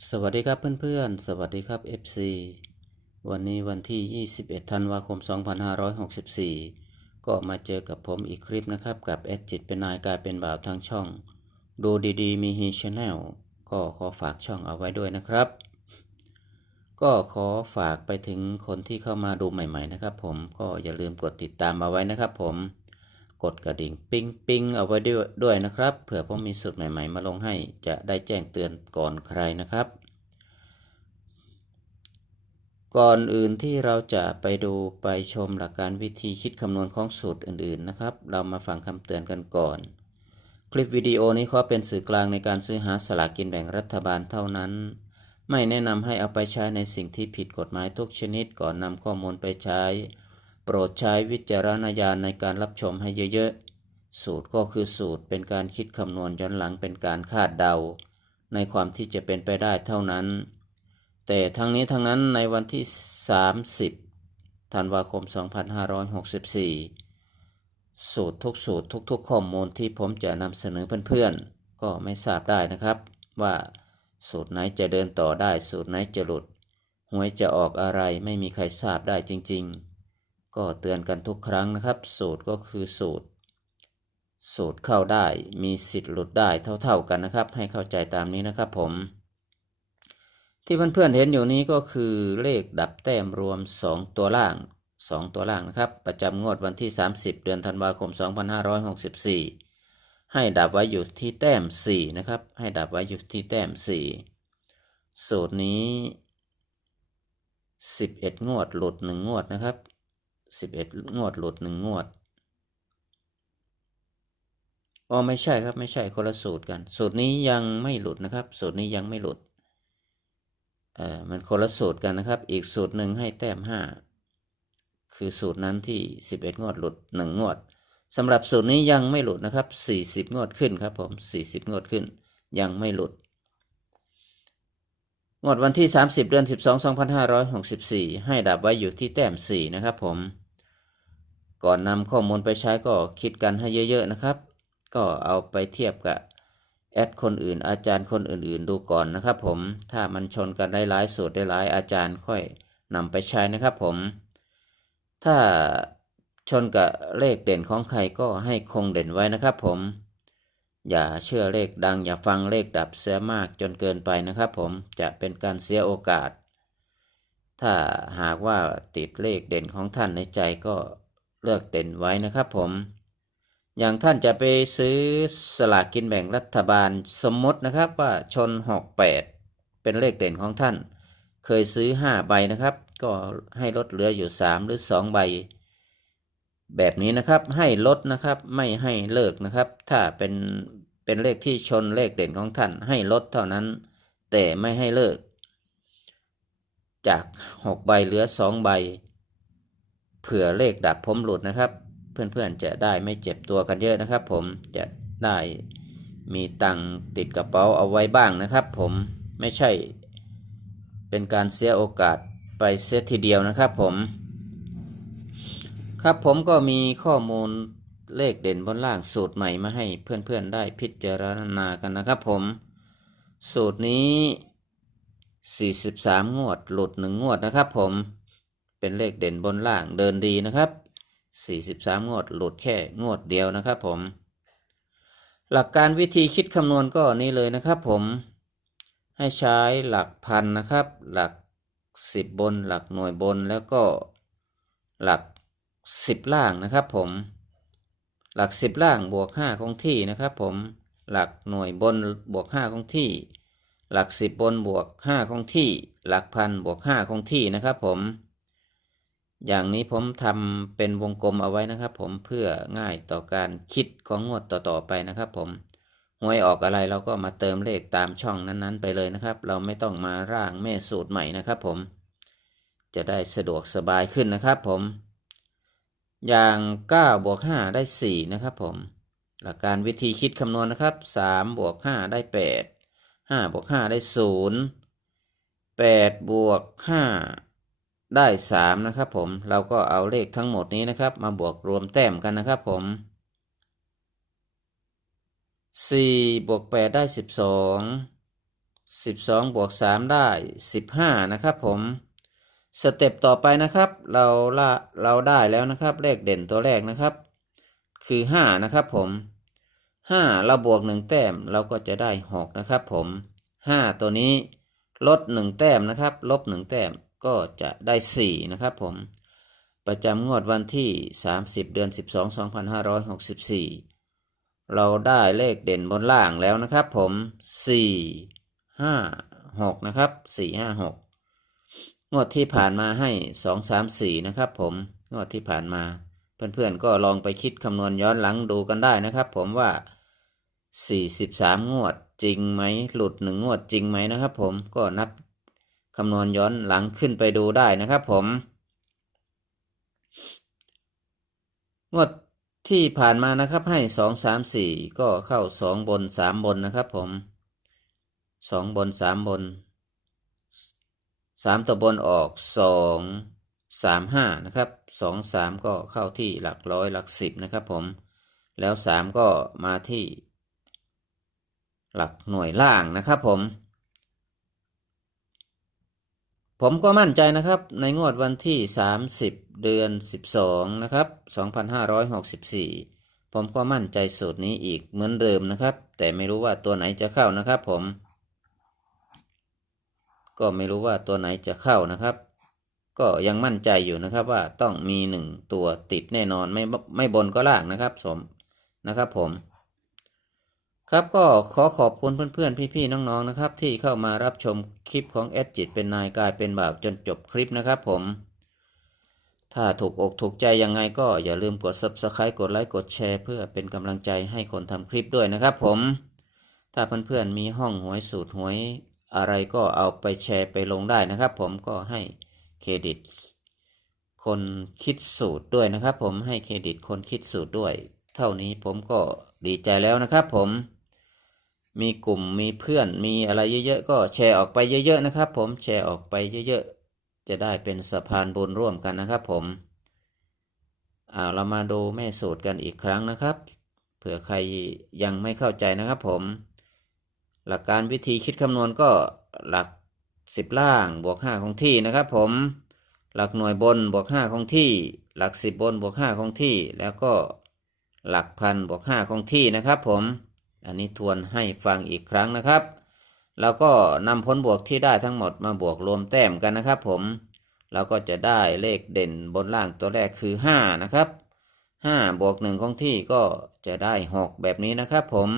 สวัสดีครับเพื่อนๆ สวัสดีครับ FC วันนี้วันที่ 21 ธันวาคม 2564 ก็มาเจอกับผมอีกคลิปนะครับ กับแอดจิตเป็นนายกลายเป็นบ่าวทางช่อง ดูดีๆ มีฮีชแนลก็ขอฝากช่องเอาไว้ด้วยนะครับ ก็ขอฝากไปถึงคนที่เข้ามาดูใหม่ ๆ นะครับ ผมก็อย่าลืมกดติดตามเอาไว้นะครับผม กดกระดิ่งปิ๊งปิ๊งเอาไว้ด้วยด้วยนะครับเผื่อผมมีสูตรใหม่ๆ มาลงให้จะได้แจ้งเตือนก่อนใครนะครับ ก่อนอื่นที่เราจะไปดูไปชมหลักการวิธีคิดคำนวณของสูตรอื่นๆนะครับ เรามาฟังคำเตือนกันก่อน คลิปวิดีโอนี้ขอเป็นสื่อกลางในการซื้อหาสลากกินแบ่งรัฐบาลเท่านั้น ไม่แนะนำให้เอาไปใช้ในสิ่งที่ผิดกฎหมายทุกชนิดก่อนนำข้อมูลไปใช้ โปรดใช้วิจารณญาณในการรับชมให้เยอะๆ สูตรก็คือสูตรเป็นการคิดคำนวณย้อนหลังเป็นการคาดเดา ในความที่จะเป็นไปได้เท่านั้น แต่ทั้งนี้ทั้งนั้นในวันที่ 30 ธันวาคม 2564 สูตรทุกสูตรทุกๆ ข้อมูลที่ผมจะนำเสนอเพื่อนๆ ก็ไม่ทราบได้นะครับ ว่าสูตรไหนจะเดินต่อได้ สูตรไหนจะหลุดหวยจะออกอะไรไม่มีใครทราบได้จริง ๆ ก็เตือนกันทุกครั้งนะครับ สูตรก็คือสูตร สูตรเข้าได้มีสิทธิ์หลุดได้เท่าๆกันนะครับ ให้เข้าใจตามนี้นะครับผม ที่เพื่อนๆเห็นอยู่นี้ก็คือเลขดับแต้มรวม 2 ตัวล่าง 2 ตัวล่างนะครับ ประจำงวดวันที่ 30 เดือนธันวาคม 2564 ให้ดับไว้อยู่ที่แต้ม 4 นะครับ ให้ดับไว้อยู่ที่แต้ม 4 สูตรนี้ 11 งวดหลุด 1 งวดนะครับ 11งวดหลุด1งวดอ๋อไม่ใช่ครับไม่ใช่คนละสูตรกัน สูตรนี้ยังไม่หลุดนะครับ สูตรนี้ยังไม่หลุดเอ่อมันคนละสูตรกันนะครับ อีกสูตรหนึ่งให้แต้มห้าคือสูตรนั้นที่11งวดหลุด1งวดสำหรับสูตรนี้ยังไม่หลุดนะครับ40งวดขึ้นครับผม40งวดขึ้น ยังไม่หลุดงวดวันที่ 30 เดือน 12 2564 ให้ดับไว้อยู่ที่แต้ม 4 นะครับผม ก่อนนำข้อมูลไปใช้ก็คิดกันให้เยอะๆนะครับ ก็เอาไปเทียบกับแอดคนอื่น อาจารย์คนอื่นๆ ดูก่อนนะครับ ผม ถ้ามันชนกันได้หลายสูตรได้หลายอาจารย์ค่อยนำไปใช้นะครับ ผม ถ้าชนกับเลขเด่นของใครก็ให้คงเด่นไว้นะครับ ผม อย่าเชื่อเลขดัง อย่าฟังเลขดับเสียมากจนเกินไปนะครับ ผม จะเป็นการเสียโอกาส ถ้าหากว่าติดเลขเด่นของท่านในใจก็ เลือกเด่นไว้นะครับผม อย่างท่านจะไปซื้อสลากกินแบ่งรัฐบาลสมมตินะครับว่าชน 68 เป็นเลขเด่นของท่าน เคยซื้อ 5 ใบนะครับ ก็ให้ลดเหลืออยู่ 3 หรือ 2 ใบ แบบนี้นะครับให้ลดนะครับไม่ให้เลิกนะครับ ถ้าเป็นเป็นเลขที่ชนเลขเด่นของท่านให้ลดเท่านั้น แต่ไม่ให้เลิก จาก 6 ใบเหลือ 2 ใบ เผื่อเลขดับผมหลุดนะครับ เพื่อนๆจะได้ไม่เจ็บตัวกันเยอะนะครับ ผมจะได้มีตังติดกระเป๋าเอาไว้บ้างนะครับ ผมไม่ใช่เป็นการเสียโอกาสไปเสียทีเดียวนะครับผมครับผมก็มีข้อมูลเลขเด่นบนล่างสูตรใหม่มาให้เพื่อนๆได้พิจารณากันนะครับผม สูตรนี้ 43 งวด หลุด 1 งวดนะครับผม เป็นเลขเด่นบนล่างเดินดีนะครับ 43 งวดหลุดแค่งวดเดียวนะครับผม หลักการวิธีคิดคำนวณก็นี้เลยนะครับผม ให้ใช้หลักพันนะครับ หลัก 10 บน หลักหน่วยบนแล้วก็หลัก 10 ล่างนะครับผม หลัก 10 ล่างบวก 5 คงที่นะครับผม หลักหน่วยบนบวก 5 คงที่ หลัก 10 บนบวก 5 คงที่ หลักพันบวก 5 คงที่นะครับผม อย่างนี้ผมทำเป็นวงกลมเอาไว้นะครับ ผมเพื่อง่ายต่อการคิดของงวดต่อๆไปนะครับ ผมหวยออกอะไรเราก็มาเติมเลขตามช่องนั้นๆ ไปเลยนะครับ เราไม่ต้องมาร่างแม่สูตรใหม่นะครับ ผม จะได้สะดวกสบายขึ้นนะครับ ผม อย่าง9บวก5ได้ 4 นะครับ ผม หลักการวิธีคิดคำนวณนะครับ3บวก5ได้ 8 5บวก5ได้ 0 8บวก5 ได้สามนะครับผมเราก็เอาเลขทั้งหมดนี้นะครับ มาบวกรวมแต้มกันนะครับผมสี่บวกแปดได้สิบสอง12บวก3ได้ 15 นะครับผมสเต็ปต่อไปนะครับ เราละเราได้แล้วนะครับ เลขเด่นตัวแรกนะครับ คือ 5 นะครับผม 5 เราบวก 1 แต้มเราก็จะได้ 6 นะครับผม 5 ตัวนี้ลด 1 แต้มนะครับ ลบ 1 แต้ม ก็จะได้ 4 นะครับผม ประจำงวดวันที่ 30 เดือน 12 2564 เราได้เลขเด่นบนล่างแล้วนะครับผม 4 5 6 นะครับ 4 5 6 งวดที่ผ่านมาให้ 2 3 4 นะครับผม งวดที่ผ่านมา เพื่อนๆก็ลองไปคิดคำนวณย้อนหลังดูกันได้นะครับผมว่า 43 งวดจริงไหม หลุดหนึ่งงวดจริงไหมนะครับผมก็นับ คำนวณย้อนหลังขึ้นไปดูได้นะครับผม งวดที่ผ่านมานะครับให้สองสามสี่ก็เข้าสองบนสามบนนะครับผมสองบนสามบนสามตัวบนออกสองสามห้านะครับสองสามก็เข้าที่หลักร้อยหลักสิบนะครับผม แล้วสามก็มาที่ หลักหน่วยล่างนะครับผม ผมก็มั่นใจนะครับในงวดวันที่ 30 เดือน 12 นะครับ 2564 ผมก็มั่นใจสูตรนี้อีกเหมือนเดิมนะครับ แต่ไม่รู้ว่าตัวไหนจะเข้านะครับ ผม ก็ไม่รู้ว่าตัวไหนจะเข้านะครับ ก็ยังมั่นใจอยู่นะครับว่าต้องมีหนึ่งตัวติดแน่นอนไม่ไม่บนก็ล่างนะครับ สมนะครับ ผม ครับก็ขอขอบคุณเพื่อนๆ พี่ๆ น้องๆ นะครับ ที่เข้ามารับชมคลิปของแอดจิตเป็นนายกลายเป็นบ่าวจนจบคลิปนะครับผม ถ้าถูกอกถูกใจยังไงก็อย่าลืมกด Subscribe กดไลค์กดแชร์ เพื่อเป็นกำลังใจให้คนทำคลิปด้วยนะครับผม ถ้าเพื่อนๆ มีห้องหวยสูตรหวยอะไรก็เอาไปแชร์ไปลงได้นะครับผมก็ให้เครดิต คนคิดสูตรด้วยนะครับผมให้เครดิตคนคิดสูตรด้วย เท่านี้ผมก็ดีใจแล้วนะครับผม มีกลุ่มมีเพื่อนมีอะไรเยอะๆก็แชร์ออกไปเยอะๆนะครับ ผมแชร์ออกไปเยอะๆ จะได้เป็นสะพานบุญร่วมกันนะครับ ผมเอาเรามาดูแม่สูตรกันอีกครั้งนะครับ เผื่อใครยังไม่เข้าใจนะครับผม หลักการวิธีคิดคำนวณก็หลักสิบล่างบวกห้าคงที่นะครับ ผม หลักหน่วยบนบวกห้าคงที่ หลักสิบบนบวกห้าคงที่ แล้วก็หลักพันบวกห้าคงที่นะครับ ผม อันนี้ทวนให้ฟังอีกครั้งนะครับ แล้วก็นำผลบวกที่ได้ทั้งหมดมาบวกรวมแต้มกันนะครับ ผมเราก็จะได้เลขเด่นบนล่างตัวแรกคือ 5 นะครับ 5 บวก1คงที่ก็จะได้ 6 แบบนี้นะครับ ผม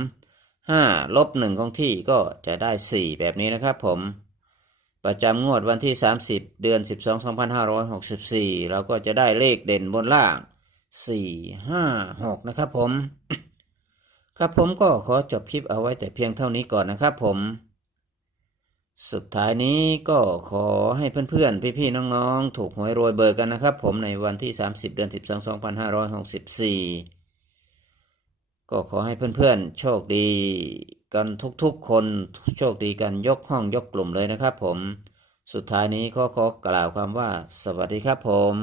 5 ลบ1คงที่ก็จะได้ 4 แบบนี้นะครับ ผม ประจำงวดวันที่ 30 เดือน 12 2564 เราก็จะได้เลขเด่นบนล่าง 4 5 6 นะครับผม ครับผมก็ขอจบคลิปเอาไว้แต่เพียงเท่านี้ก่อนนะครับผม สุดท้ายนี้ก็ขอให้เพื่อนๆ พี่ๆ น้องๆ ถูกหวยรวยเบอร์กันนะครับผมในวันที่ 30 เดือน 12 2564 ก็ขอให้เพื่อนๆ โชคดีกันทุกๆ คนโชคดีกันยกห้องยกกลุ่มเลยนะครับผม สุดท้ายนี้ขอขอกล่าวความว่า สวัสดีครับผม